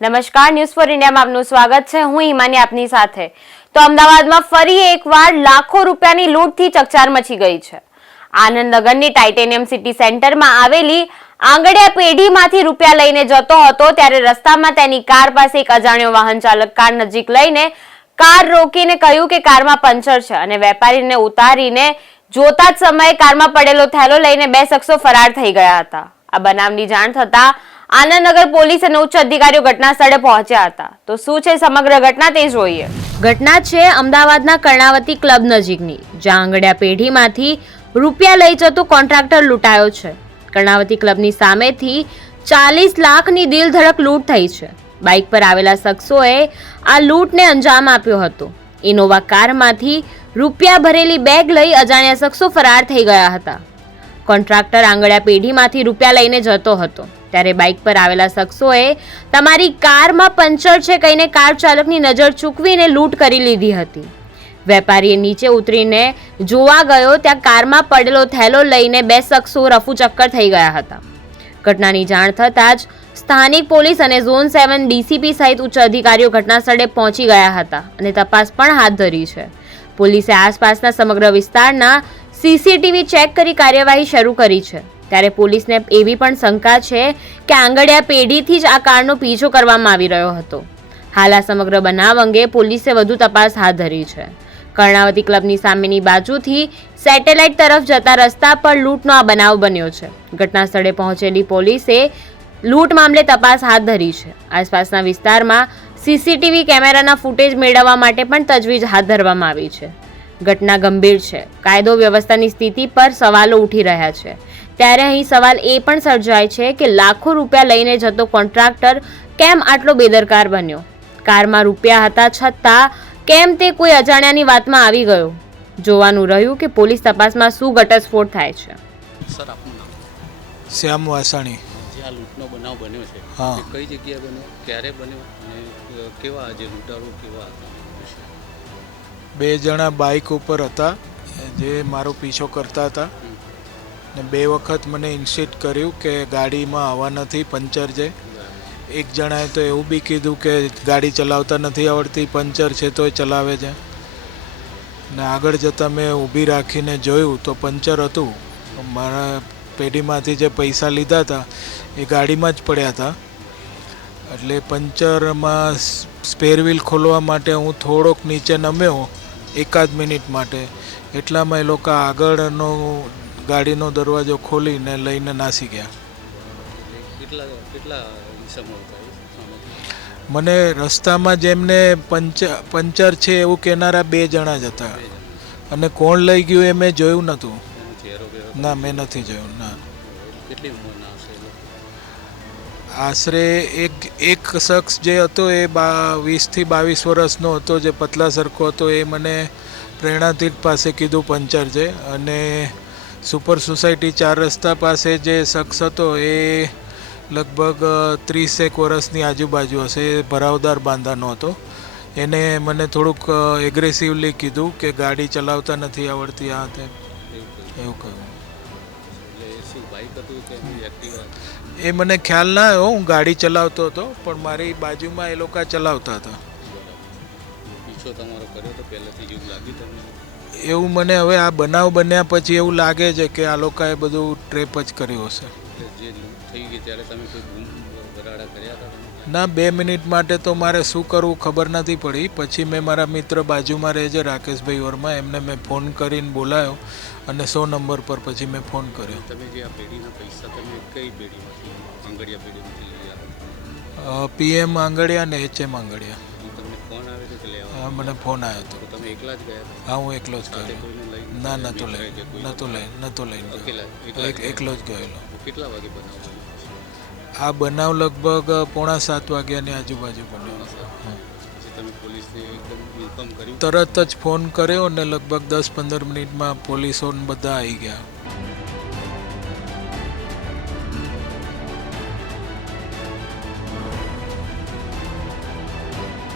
નમસ્કાર, news for ઇન્ડિયામાં આપનું સ્વાગત છે। હું હિમાની આપની સાથે। તો અમદાવાદમાં ફરી એકવાર લાખો રૂપિયાની લૂંટથી ચકચાર મચી ગઈ છે। આનંદનગરની ટાઇટેનિયમ સિટી સેન્ટરમાં આવેલી આંગડિયા પેઢીમાંથી રૂપિયા લઈને જતો હતો ત્યારે રસ્તામાં તેની કાર પાસે એક અજાણ્યો વાહન ચાલક કાર નજીક લઈને કાર રોકીને કહ્યું કે કારમાં પંચર છે અને વેપારીને ઉતારીને જોતા જ સમયે કારમાં પડેલો થેલો લઈને બે શખ્સો ફરાર થઈ ગયા હતા। આ બનાવની જાણ થતા આનંદનગર પોલીસ અને ઉચ્ચ અધિકારીઓ ઘટના સ્થળે પહોંચ્યા હતા। તો શું છે સમગ્ર ઘટના તે જોઈએ। ઘટના છે અમદાવાદના કર્ણાવતી ક્લબ નજીકની, જ્યાં આંગડિયા પેઢીમાંથી રૂપિયા લઈ જતો કોન્ટ્રાક્ટર લૂંટાયો છે। કર્ણાવતી ક્લબની સામેથી 40 લાખની દિલધડક લૂંટ થઈ છે। બાઇક પર આવેલા શખ્સોએ આ લૂંટને અંજામ આપ્યો હતો। ઇનોવા કારમાંથી રૂપિયા ભરેલી બેગ લઈ અજાણ્યા શખ્સો ફરાર થઈ ગયા હતા। કોન્ટ્રાક્ટર આંગડિયા પેઢીમાંથી રૂપિયા લઈને જતો હતો ત્યારે બાઇક પર આવેલા શખ્સોએ તમારી કારમાં પંચર છે કહીને કાર ચાલકની નજર ચૂકવીને લૂંટ કરી લીધી હતી। વેપારીએ નીચે ઉતરીને જોવા ગયો ત્યાં કારમાં પડેલો થેલો લઈને બે શખ્સો રફુચક્કર થઈ ગયા હતા। ઘટનાની જાણ થતાં જ સ્થાનિક પોલીસ અને ઝોન 7 ડીસીપી સહિત ઉચ્ચ અધિકારીઓ ઘટના સ્થળે પહોંચી ગયા હતા અને તપાસ પણ હાથ ધરી છે। પોલીસે આસપાસના સમગ્ર વિસ્તારના સીસીટીવી ચેક કરી કાર્યવાહી શરૂ કરી છે। ત્યારે પોલીસને એવી પણ શંકા છે કે આંગડિયા પેઢીથી જ આ કારનો પીછો કરવામાં આવી રહ્યો હતો। હાલ આ સમગ્ર બનાવ અંગે પોલીસે વધુ તપાસ હાથ ધરી છે। કર્ણાવતી ક્લબની સામેની બાજુથી સેટેલાઇટ તરફ જતા રસ્તા પર લૂંટનો આ બનાવ બન્યો છે। ઘટના સ્થળે પહોંચેલી પોલીસે લૂંટ મામલે તપાસ હાથ ધરી છે। આસપાસના વિસ્તારમાં સીસીટીવી કેમેરાના ફૂટેજ મેળવવા માટે પણ તજવીજ હાથ ધરવામાં આવી છે। ઘટના ગંભીર છે। કાયદો વ્યવસ્થાની સ્થિતિ પર સવાલો ઉઠી રહ્યા છે। ત્યારે અહીં સવાલ એ પણ સર્જાય છે કે લાખો રૂપિયા લઈને જતો કોન્ટ્રાક્ટર કેમ આટલો બેદરકાર બન્યો? કારમાં રૂપિયા હતા છતાં કેમ તે કોઈ અજાણ્યાની વાતમાં આવી ગયો? જોવાનું રહ્યું કે પોલીસ તપાસમાં શું ઘટસ્ફોટ થાય છે। સર, આપનું નામ? શ્યામ વાસાણી। જે આ લૂંટનો બનાવ બન્યો છે, હા, તે કઈ જગ્યાએ બન્યો, ક્યારે બન્યો અને કેવા જે લૂંટારો કેવા હતા? બે જણા બાઇક ઉપર હતા જે મારો પીછો કરતા હતા ને બે વખત મને ઇન્સિસ્ટ કર્યું કે ગાડીમાં આવવા નથી, પંચર છે। એક જણાએ તો એવું બી કીધું કે ગાડી ચલાવતા નથી આવડતી, પંચર છે તોય ચલાવે છે। ને આગળ જતાં મેં ઊભી રાખીને જોયું તો પંચર હતું। મારા પેઢીમાંથી જે પૈસા લીધા હતા એ ગાડીમાં જ પડ્યા હતા। એટલે પંચરમાં સ્પેર વ્હીલ ખોલવા માટે હું થોડોક નીચે નમ્યો એકાદ મિનિટ માટે, એટલામાં એ લોકો આગળનો ગાડીનો દરવાજો ખોલીને લઈને નાસી ગયા। કેટલા ઈસમો હતા? મને રસ્તામાં જેમને પંચર છે એવું કહેનારા બે જણા જ હતા અને કોણ લઈ ગયું એ મેં જોયું નહોતું। ના, મેં નથી જોયું। ના। કેટલી ઉંમરના હશે? આશરે એક શખ્સ જે હતો એ 20 થી 22 વર્ષનો હતો, જે પતલા સરખો હતો। એ મને પ્રેરણાતીર્થ પાસે કીધું પંચર છે, અને સુપર સોસાયટી 4 રસ્તા પાસે જે શખ્સ હતો એ લગભગ 30 વર્ષની આજુબાજુ હશે। એ ભરાવદાર બાંધાનો હતો। એને મને થોડુંક એગ્રેસિવલી કીધું કે ગાડી ચલાવતા નથી આવડતી, આ તે એવું કહ્યું। એ મને ખ્યાલ ના આવ્યો, હું ગાડી ચલાવતો હતો પણ મારી બાજુમાં એ લોકો ચલાવતા હતા। પીછો તમારો કર્યો તો પહેલાથી એવું લાગ્યું તમને? એવું મને હવે આ બનાવ બન્યા પછી એવું લાગે છે કે આ લોકોએ બધું ટ્રેપ જ કર્યો હશે। જે લૂંટ થઈ ગઈ ત્યારે તમે કોઈ બૂમ બરાડા કર્યા હતા? ના, 2 મિનિટ માટે તો મારે શું કરવું ખબર નથી પડી। પછી મેં મારા મિત્ર બાજુમાં રહે છે રાકેશભાઈ વર્મા, એમને મેં ફોન કરીને બોલાયો અને 100 નંબર પર પછી મેં ફોન કર્યો। તમે જે આ પેઢીના પૈસા તમે કઈ પેઢીમાંથી, આંગડિયા પેઢીમાંથી લઈ આવ્યા? PM આંગડિયા ને HM આંગડિયા। તમને ફોન આવે છે કે લેવા? હા, મને ફોન આવ્યો હતો। તો તમે એકલા જ ગયા હતા? હા, હું એકલો જ સાથે ગયેલો। કોઈને લઈ? ના, નહોતો લઈને એકલો જ ગયેલો। કેટલા વાગે બનાવ? આ બનાવ લગભગ 6:45 વાગ્યાની આજુબાજુ બન્યો। તમે પોલીસને એકદમ ઇન્ફોર્મ કર્યું? તરત જ ફોન કર્યો ને લગભગ 10-15 મિનિટમાં પોલીસો બધા આવી ગયા।